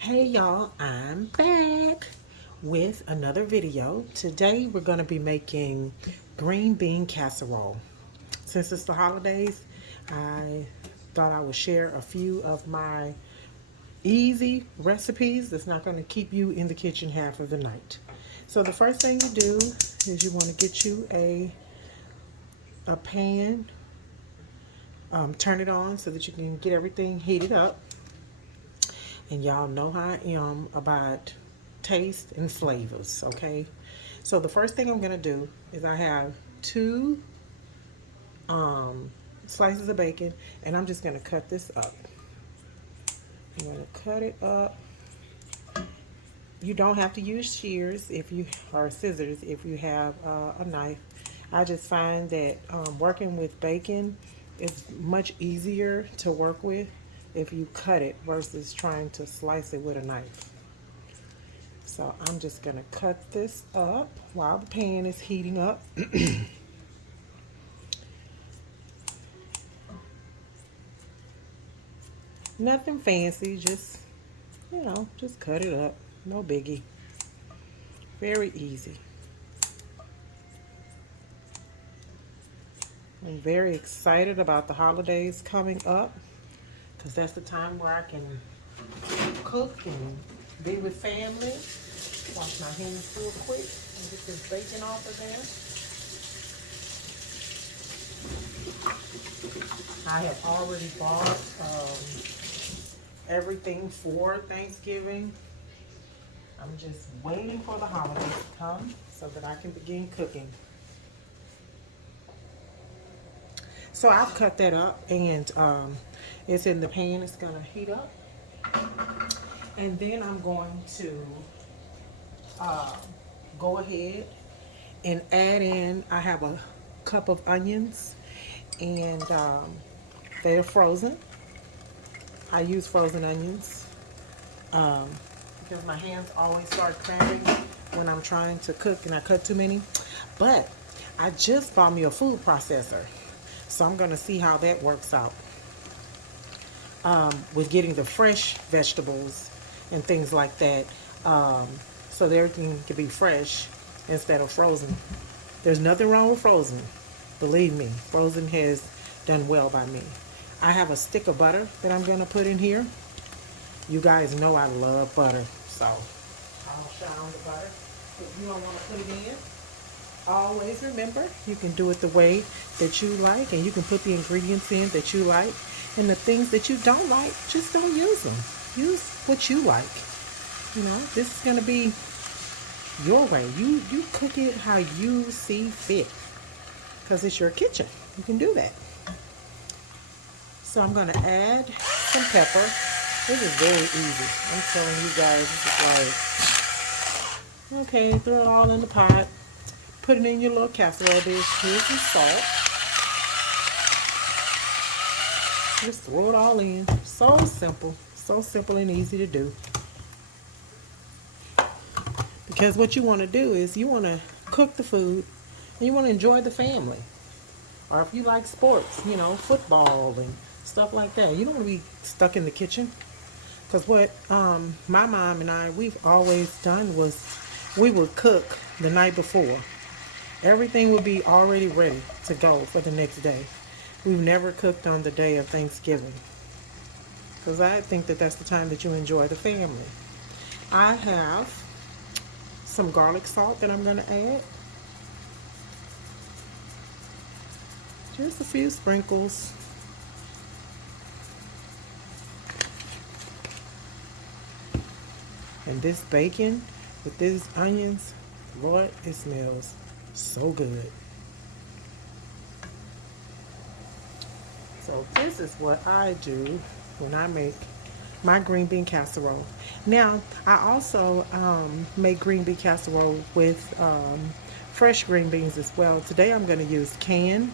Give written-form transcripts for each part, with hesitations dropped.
Hey y'all, I'm back with another video. Today we're going to be making green bean casserole. Since it's the holidays, I thought I would share a few of my easy recipes that's not going to keep you in the kitchen half of the night. So the first thing you do is you want to get you a pan, turn it on so that you can get everything heated up. And y'all know how I am about taste and flavors, okay? So the first thing I'm gonna do is I have two slices of bacon, and I'm just gonna cut this up. I'm gonna cut it up. You don't have to use shears if you or scissors if you have a knife. I just find that working with bacon is much easier to work with if you cut it versus trying to slice it with a knife. So I'm just gonna cut this up while the pan is heating up. Nothing fancy, just cut it up. No biggie. Very easy. I'm very excited about the holidays coming up because that's the time where I can cook and be with family. Wash my hands real quick and get this bacon off of there. I have already bought everything for Thanksgiving. I'm just waiting for the holidays to come so that I can begin cooking. So I've cut that up and it's in the pan. It's gonna heat up. And then I'm going to go ahead and add in, I have a cup of onions and they're frozen. I use frozen onions because my hands always start cramping when I'm trying to cook and I cut too many. But I just bought me a food processor, so I'm going to see how that works out with getting the fresh vegetables and things like that, so everything can be fresh instead of frozen. There's nothing wrong with frozen. Believe me, frozen has done well by me. I have a stick of butter that I'm going to put in here. You guys know I love butter, so I'll shine the butter. If you don't want to put it in, always remember you can do it the way that you like, and you can put the ingredients in that you like, and the things that you don't like, just don't use them. Use what you like. You know, this is going to be your way. You cook it how you see fit because it's your kitchen. You can do that. So I'm going to add some pepper. This is very easy. I'm telling you guys, this is like, okay, throw it all in the pot. Put it in your little casserole dish. Here's some salt. Just throw it all in. So simple and easy to do. Because what you want to do is you want to cook the food and you want to enjoy the family. Or if you like sports, you know, football and stuff like that. You don't want to be stuck in the kitchen. Because what my mom and I, we've always done was we would cook the night before. Everything would be already ready to go for the next day. We've never cooked on the day of Thanksgiving. Because I think that that's the time that you enjoy the family. I have some garlic salt that I'm going to add. Just a few sprinkles. And this bacon with these onions, Lord, it smells so good. So this is what I do when I make my green bean casserole. Now, I also make green bean casserole with fresh green beans as well. Today I'm going to use canned.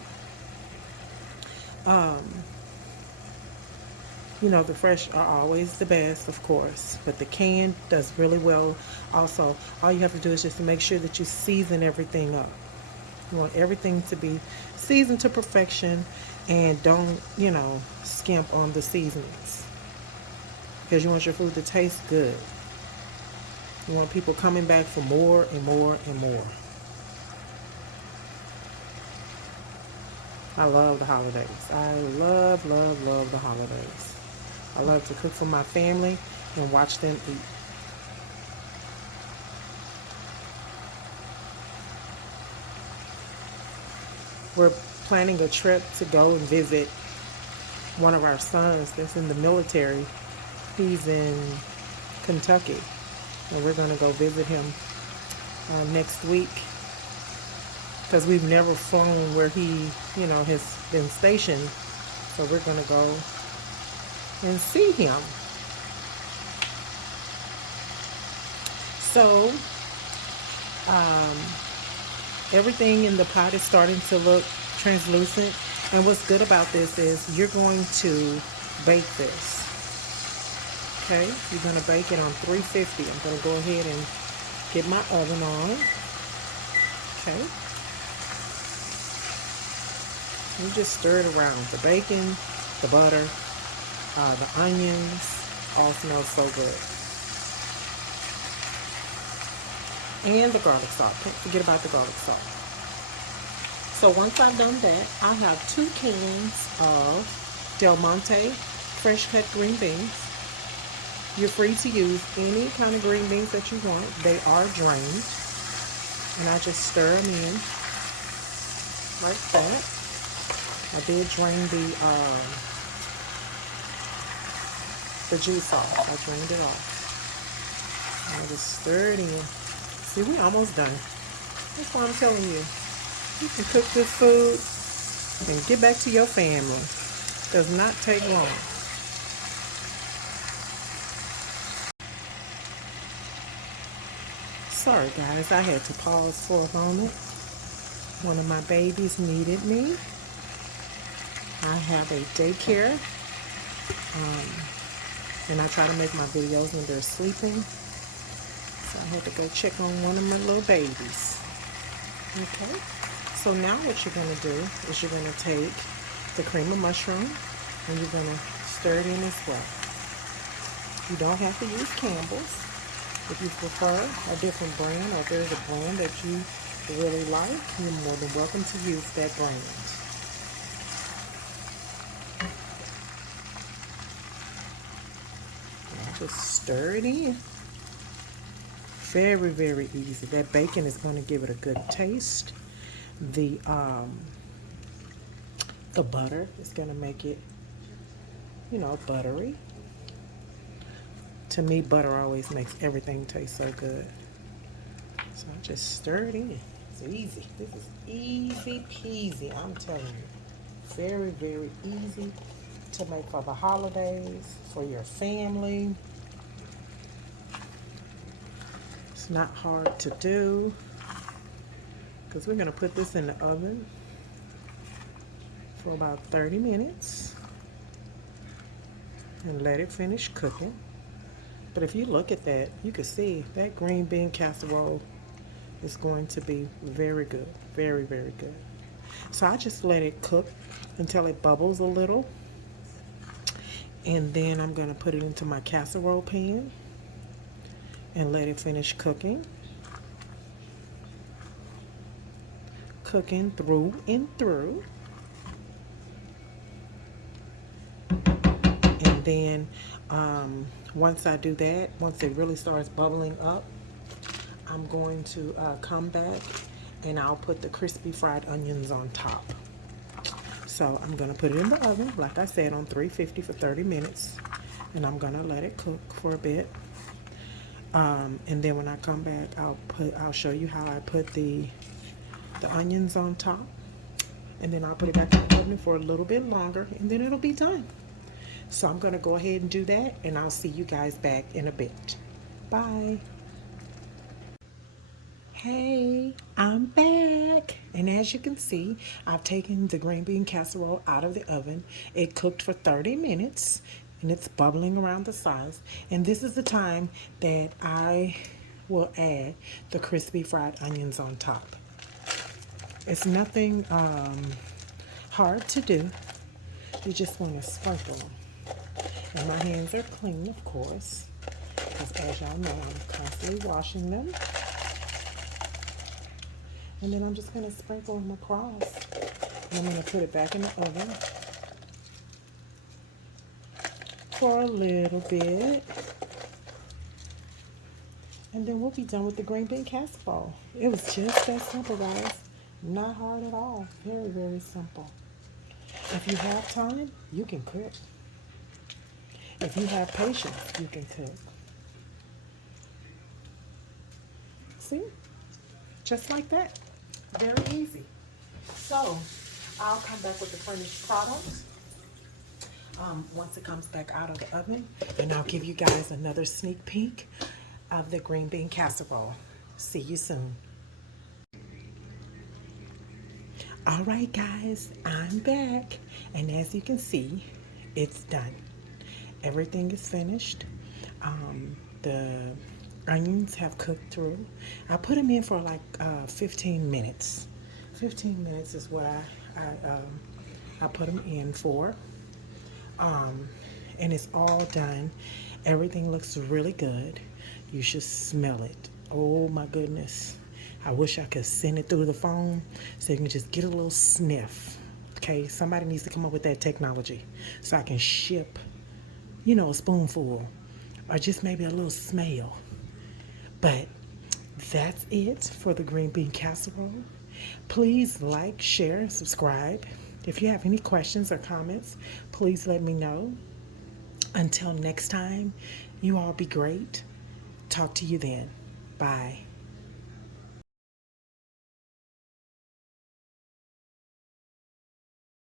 You know, the fresh are always the best, of course, but the canned does really well. Also, all you have to do is just make sure that you season everything up. You want everything to be seasoned to perfection, and don't, skimp on the seasonings. because you want your food to taste good. You want people coming back for more and more and more. I love the holidays. I love, love, love the holidays. I love to cook for my family and watch them eat. We're planning a trip to go and visit one of our sons that's in the military. He's in Kentucky, and we're going to go visit him next week because we've never flown where he, has been stationed. So we're going to go and see him. So, everything in the pot is starting to look translucent. And what's good about this is you're going to bake this. Okay, you're going to bake it on 350. I'm going to go ahead and get my oven on. Okay. You just stir it around. The bacon, the butter, the onions, all smell so good. And the garlic salt. Can't forget about the garlic salt. So once I've done that, I have 2 cans of Del Monte fresh cut green beans. You're free to use any kind of green beans that you want. They are drained. And I just stir them in like that. I did drain the juice off. I drained it off. And I just stir it in. See, we almost done. That's why I'm telling you. You can cook this food and get back to your family. Does not take long. Sorry guys, I had to pause for a moment. One of my babies needed me. I have a daycare, and I try to make my videos when they're sleeping. So I had to go check on one of my little babies. Okay, so now what you're going to do is you're going to take the cream of mushroom and you're going to stir it in as well. You don't have to use Campbell's. If you prefer a different brand, or if there's a brand that you really like, you're more than welcome to use that brand. Just stir it in. Very, very easy. That bacon is going to give it a good taste. The butter is going to make it, buttery. To me, butter always makes everything taste so good. So I just stir it in. It's easy. This is easy peasy, I'm telling you. Very, very easy to make for the holidays, for your family. It's not hard to do because we're going to put this in the oven for about 30 minutes and let it finish cooking. But if you look at that, you can see that green bean casserole is going to be very good. Very, very good. So I just let it cook until it bubbles a little. And then I'm going to put it into my casserole pan and let it finish cooking. Cooking through and through. And then once I do that, once it really starts bubbling up, I'm going to come back and I'll put the crispy fried onions on top. So I'm going to put it in the oven, like I said, on 350 for 30 minutes. And I'm going to let it cook for a bit. And then when I come back, I'll show you how I put the onions on top. And then I'll put it back in the oven for a little bit longer, and then it'll be done. So I'm going to go ahead and do that, and I'll see you guys back in a bit. Bye. Hey, I'm back. And as you can see, I've taken the green bean casserole out of the oven. It cooked for 30 minutes, and it's bubbling around the sides. And this is the time that I will add the crispy fried onions on top. It's nothing hard to do. You just want to sprinkle them. And my hands are clean, of course, because as y'all know, I'm constantly washing them. And then I'm just going to sprinkle them across. And I'm going to put it back in the oven for a little bit. And then we'll be done with the green bean casserole. It was just that simple, guys. Not hard at all. Very, very simple. If you have time, you can cook. If you have patience, you can cook. See? Just like that. Very easy. So, I'll come back with the finished product once it comes back out of the oven. And I'll give you guys another sneak peek of the green bean casserole. See you soon. All right, guys, I'm back. And as you can see, it's done. Everything is finished. The onions have cooked through. I put them in for like 15 minutes. 15 minutes is what I put them in for. And it's all done. Everything looks really good. You should smell it. Oh my goodness. I wish I could send it through the phone so you can just get a little sniff. Okay, somebody needs to come up with that technology so I can ship, you know, a spoonful or just maybe a little smell. But that's it for the green bean casserole. Please like, share, and subscribe. If you have any questions or comments, please let me know. Until next time, you all be great. Talk to you then. Bye.